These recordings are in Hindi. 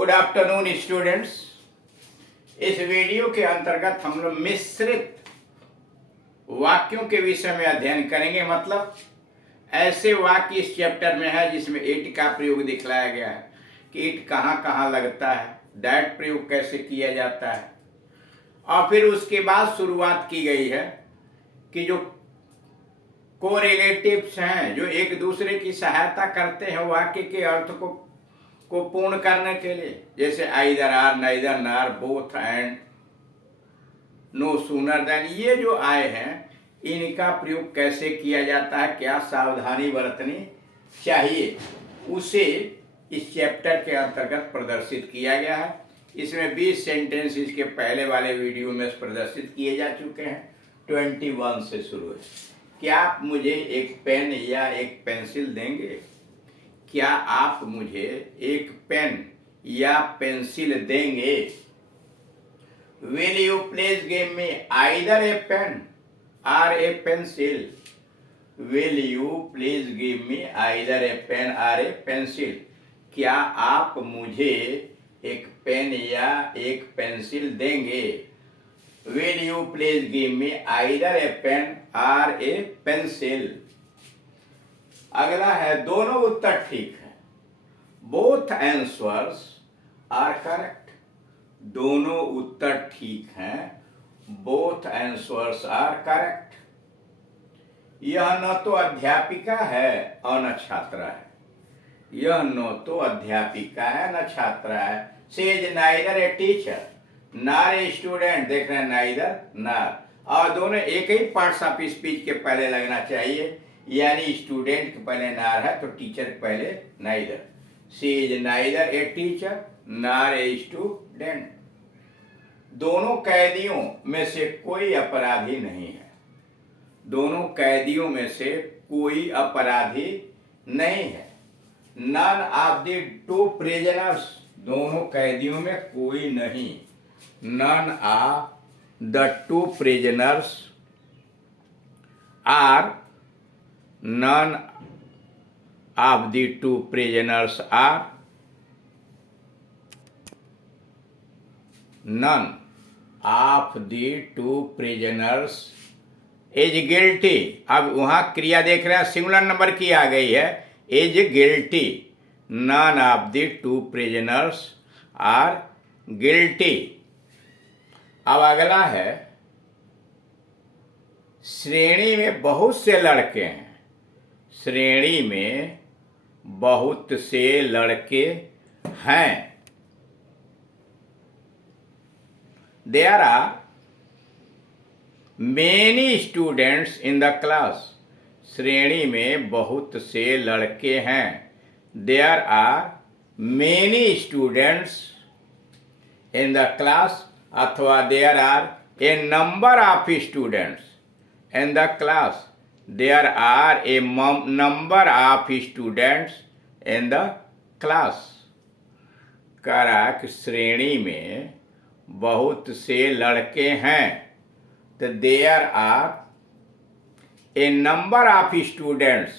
Good afternoon students. इस वीडियो के अंतर्गत हम लोग मिश्रित वाक्यों के विषय में अध्ययन करेंगे। मतलब ऐसे वाक्य इस चैप्टर में है जिसमें इट का प्रयोग दिखलाया गया है कि इट कहाँ कहाँ लगता है, दैट प्रयोग कैसे किया जाता है, और फिर उसके बाद शुरुआत की गई है कि जो कोरिलेटिव्स हैं, जो एक दूसरे की सहायता करते हैं वाक्य के अर्थ को पूर्ण करने के लिए, जैसे either or, neither nor, both and, no sooner than, ये जो आए हैं इनका प्रयोग कैसे किया जाता है, क्या सावधानी बरतनी चाहिए, उसे इस चैप्टर के अंतर्गत प्रदर्शित किया गया है। इसमें 20 सेंटेंस इसके पहले वाले वीडियो में प्रदर्शित किए जा चुके हैं। 21 से शुरू है। क्या आप मुझे एक पेन या एक पेंसिल देंगे? क्या आप मुझे एक पेन या पेंसिल देंगे? Will you please give me either a pen or a pencil? Will you please give me either a pen or a pencil? क्या आप मुझे एक पेन या एक पेंसिल देंगे? Will you please give me either a pen or a pencil? अगला है दोनों उत्तर ठीक है। Both answers are correct. दोनों उत्तर ठीक हैं। Both answers are correct. यह न तो अध्यापिका है और न छात्रा है। यह न तो अध्यापिका है न छात्रा है। She is neither a teacher nor a student। देख रहे हैं, neither nor, और दोनों एक ही पार्ट्स ऑफ स्पीच के पहले लगना चाहिए, यानी स्टूडेंट के पहले नार है तो टीचर के पहले neither। She is neither a teacher nor a student। दोनों कैदियों में से कोई अपराधी नहीं है। दोनों कैदियों में से कोई अपराधी नहीं है। None of the two prisoners। दोनों कैदियों में कोई नहीं। None of the two prisoners are। None of the two prisoners are। None of the two prisoners is guilty। अब वहां क्रिया देख रहे हैं, सिंगुलर नंबर की आ गई है, is guilty। None of the two prisoners are guilty। अब अगला है, श्रेणी में बहुत से लड़के हैं। श्रेणी में बहुत से लड़के हैं। There are many students in the class। श्रेणी में बहुत से लड़के हैं। There are many students in the class, अथवा there are a number of students in the class। There are a number of students in the class। करा कि श्रेणी में बहुत से लड़के हैं, तो there are a number of students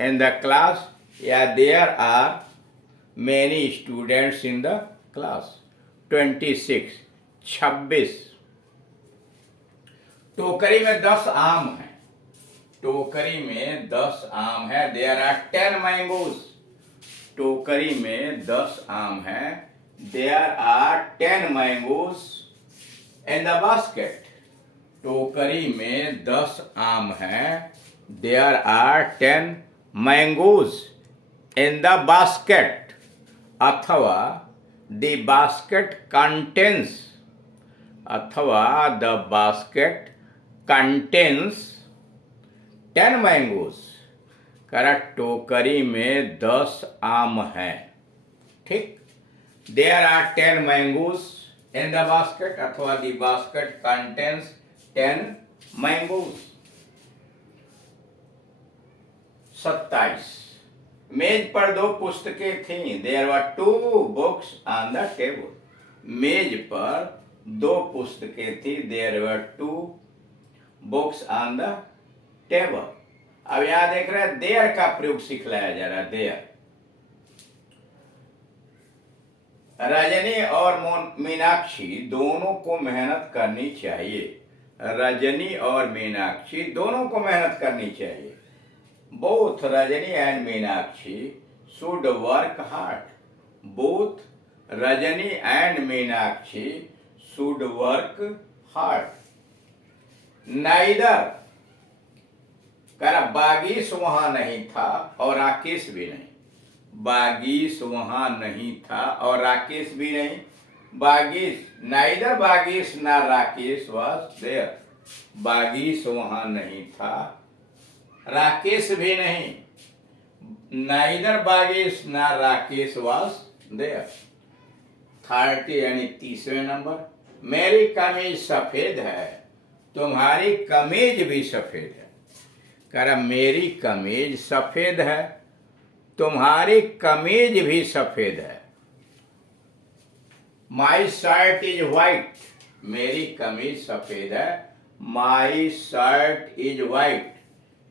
in the class, या there are many students in the class। 26 26। टोकरी में 10 आम हैं। टोकरी में 10 आम है। There are 10 mangoes। टोकरी में 10 आम हैं। There are 10 mangoes in the basket। टोकरी में 10 आम हैं। There are 10 mangoes in the basket। अथवा the basket contains। अथवा the basket contains 10 mangoes। Correct, टोकरी में 10 आम हैं। ठीक। There are 10 mangoes in the basket, अथवा the basket contains 10 mangoes। 27। मेज पर 2 पुस्तकें थीं। There were 2 books on the table। मेज पर 2 पुस्तकें थी। There were 2 books on the table। अब यहां देख रहे हैं, देयर का प्रयोग सिखलाया जा रहा है। देयर रजनी और मीनाक्षी दोनों को मेहनत करनी चाहिए। रजनी और मीनाक्षी दोनों को मेहनत करनी चाहिए। Both Rajani and Meenakshi should work hard. Both Rajani and Meenakshi should work hard. Neither कर बागीश वहां नहीं था और राकेश भी नहीं। बागीश वहां नहीं था और राकेश भी नहीं। बागीश neither बागीश ना राकेश was there. बागीश वहां नहीं था, राकेश भी नहीं। नाइदर बागेश ना राकेश वास देयर। 30 यानी 30वें नंबर, मेरी कमीज सफेद है, तुम्हारी कमीज भी सफेद है। कह रहा मेरी कमीज सफेद है, तुम्हारी कमीज भी सफेद है। माई शर्ट इज व्हाइट, मेरी कमीज सफेद है। My shirt is white.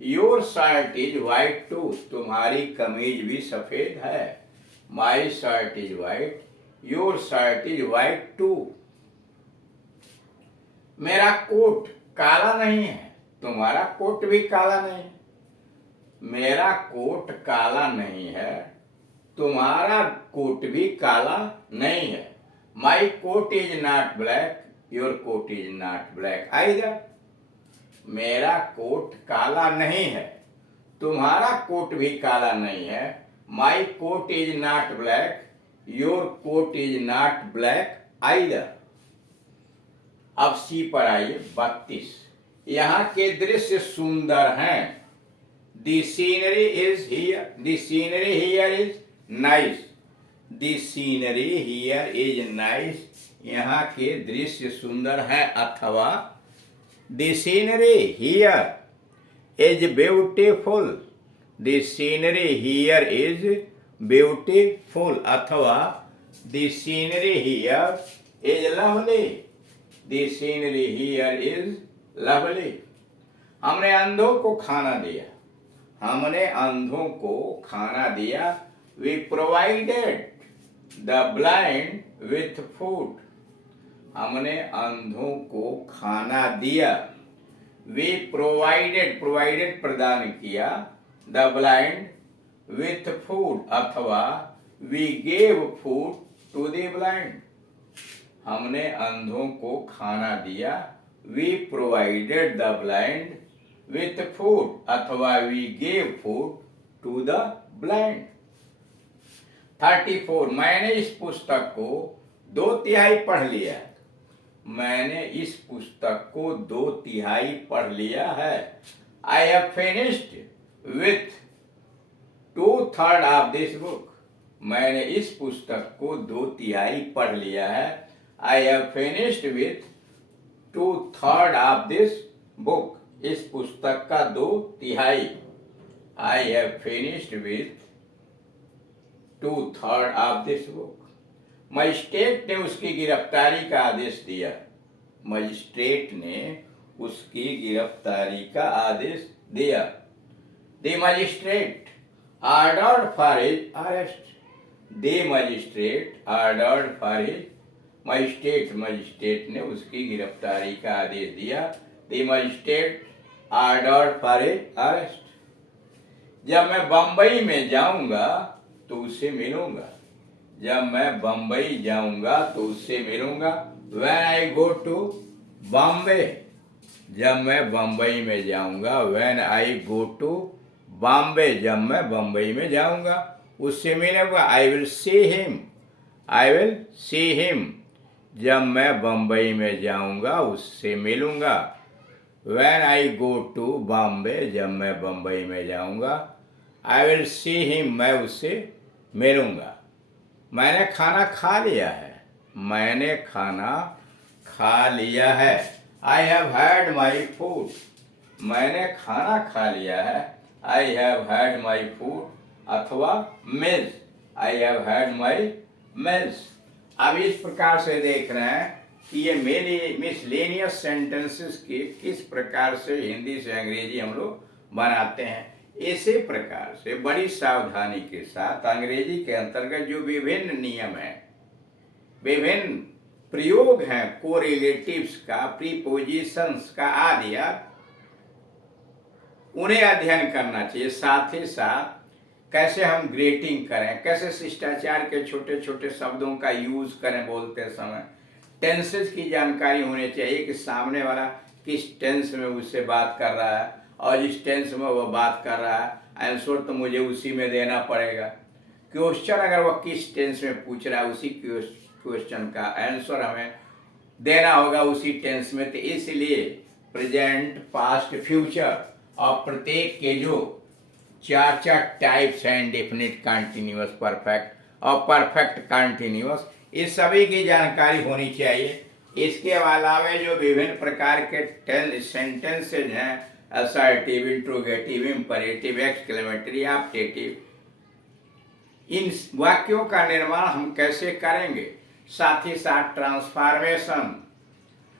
Your shirt is white too, तुम्हारी कमीज भी सफेद है। My shirt is white, your shirt is white too. मेरा कोट काला नहीं है, तुम्हारा कोट भी काला नहीं। मेरा कोट काला नहीं है, तुम्हारा कोट भी काला नहीं है। My coat is not black, your coat is not black either. मेरा कोट काला नहीं है, तुम्हारा कोट भी काला नहीं है। My coat is not black, your coat is not black either. अब सी पर आइए 32। यहाँ के दृश्य सुंदर हैं। The scenery is here, the scenery here is nice. The scenery here is nice, यहाँ के दृश्य सुंदर है। अथवा the scenery here is beautiful, the scenery here is beautiful। अथवा the scenery here is lovely, the scenery here is lovely। हमने अंधों को खाना दिया, हमने अंधों को खाना दिया। we provided the blind with food, हमने अंधों को खाना दिया। वी प्रोवाइडेड, प्रोवाइडेड प्रदान किया। द ब्लाइंड विथ फूड, अथवा we gave food to the blind, हमने अंधों को खाना दिया। We provided the blind with food, अथवा we gave food to the blind. 34, मैंने इस पुस्तक को 2/3 पढ़ लिया। मैंने इस पुस्तक को 2/3 पढ़ लिया है। I have finished with 2/3 of this book, मैंने इस पुस्तक को 2/3 पढ़ लिया है। I have finished with 2/3 of this book, इस पुस्तक का 2/3। I have finished with 2/3 of this book. Magistrate ने उसकी गिरफ्तारी का आदेश दिया। मजिस्ट्रेट ने उसकी गिरफ्तारी का आदेश दिया। The magistrate ordered for his arrest, the magistrate ordered for his, magistrate ने उसकी गिरफ्तारी का आदेश दिया। The magistrate ordered for his arrest. जब मैं बंबई में जाऊंगा तो उससे मिलूंगा, जब मैं बंबई जाऊंगा तो उससे मिलूंगा। When I go to Bombay, जब मैं बंबई में जाऊंगा। When I go to Bombay, जब मैं बंबई में जाऊंगा उससे मिलूंगा। I will see him, I will see him, जब मैं बंबई में जाऊंगा उससे मिलूंगा। When I go to Bombay, जब मैं बंबई में जाऊंगा। I will see him, मैं उससे मिलूंगा। मैंने खाना खा लिया है, मैंने खाना खा लिया है। I have had my food, मैंने खाना खा लिया है। I have had my food, अथवा meals, I have had my meals. अब इस प्रकार से देख रहे हैं कि ये मिसलेनियस सेंटेंसेस की किस प्रकार से हिंदी से अंग्रेजी हम लोग बनाते हैं। इसी प्रकार से बड़ी सावधानी के साथ अंग्रेजी के अंतर्गत जो विभिन्न नियम हैं विभिन्न प्रयोग हैं कोरिलेटिव्स का, प्रीपोजिशंस का आदि, उन्हें अध्ययन करना चाहिए। साथ ही साथ कैसे हम ग्रीटिंग करें, कैसे शिष्टाचार के छोटे छोटे शब्दों का यूज करें बोलते समय, टेंसेस की जानकारी होनी चाहिए कि सामने वाला किस टेंस में उससे बात कर रहा है और जिस टेंस में वो बात कर रहा है आंसर तो मुझे उसी में देना पड़ेगा। क्वेश्चन अगर वो किस टेंस में पूछ रहा है उसी क्वेश्चन का आंसर हमें देना होगा उसी टेंस में। तो इसलिए प्रेजेंट, पास्ट, फ्यूचर और प्रत्येक के जो चार टाइप्स हैं, इंडेफिनिट, कंटिन्यूअस, परफेक्ट और परफेक्ट कंटिन्यूअस, इस सभी की जानकारी होनी चाहिए। इसके अलावा जो विभिन्न प्रकार के सेंटेंसेज हैं, assertive, interrogative, imperative, exclamatory, optative, इन वाक्यों का निर्माण हम कैसे करेंगे, साथ ही साथ ट्रांसफॉर्मेशन,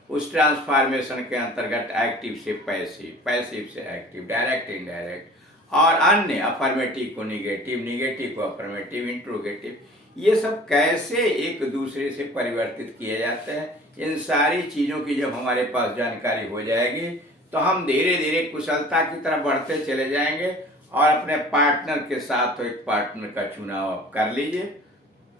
उस ट्रांसफॉर्मेशन के अंतर्गत एक्टिव से पैसिव, पैसिव से एक्टिव, डायरेक्ट, इनडायरेक्ट और अन्य, अफर्मेटिव को निगेटिव, निगेटिव को अफर्मेटिव, इंट्रोगेटिव, ये सब कैसे एक दूसरे से परिवर्तित किए जाते हैं। इन सारी चीज़ों की जब हमारे पास जानकारी हो जाएगी तो हम धीरे धीरे कुशलता की तरफ बढ़ते चले जाएंगे और अपने पार्टनर के साथ तो एक पार्टनर का चुनाव कर लीजिए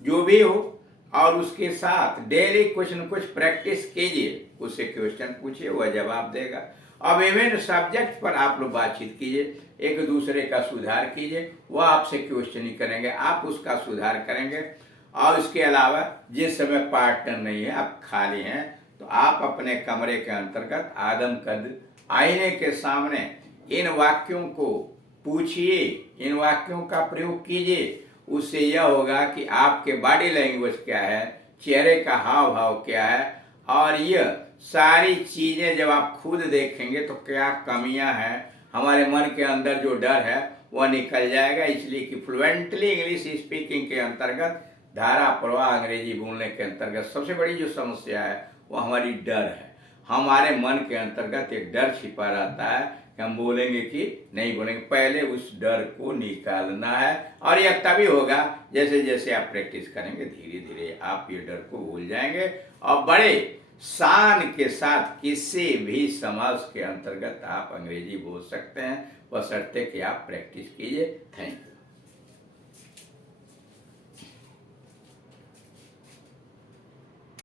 जो भी हो, और उसके साथ डेली कुछ न कुछ प्रैक्टिस कीजिए, उससे क्वेश्चन पूछिए, वह जवाब देगा और विभिन्न सब्जेक्ट पर आप लोग बातचीत कीजिए, एक दूसरे का सुधार कीजिए, वह आपसे क्वेश्चन ही करेंगे, आप उसका सुधार करेंगे। और इसके अलावा जिस समय पार्टनर नहीं है, आप खाली हैं, तो आप अपने कमरे के अंतर्गत आदम कद आईने के सामने इन वाक्यों को पूछिए, इन वाक्यों का प्रयोग कीजिए। उससे यह होगा कि आपके बॉडी लैंग्वेज क्या है, चेहरे का हाव भाव क्या है, और यह सारी चीजें जब आप खुद देखेंगे तो क्या कमियां हैं, हमारे मन के अंदर जो डर है वह निकल जाएगा। इसलिए कि फ्लुएंटली इंग्लिश स्पीकिंग के अंतर्गत, धारा प्रवाह अंग्रेजी बोलने के अंतर्गत सबसे बड़ी जो समस्या है वो हमारी डर है। हमारे मन के अंतर्गत एक डर छिपा रहता है कि हम बोलेंगे कि नहीं बोलेंगे। पहले उस डर को निकालना है और यह तभी होगा जैसे जैसे आप प्रैक्टिस करेंगे, धीरे धीरे आप ये डर को भूल जाएंगे और बड़े शान के साथ किसी भी समाज के अंतर्गत आप अंग्रेजी बोल सकते हैं, बशर्ते कि आप प्रैक्टिस कीजिए। Thank you.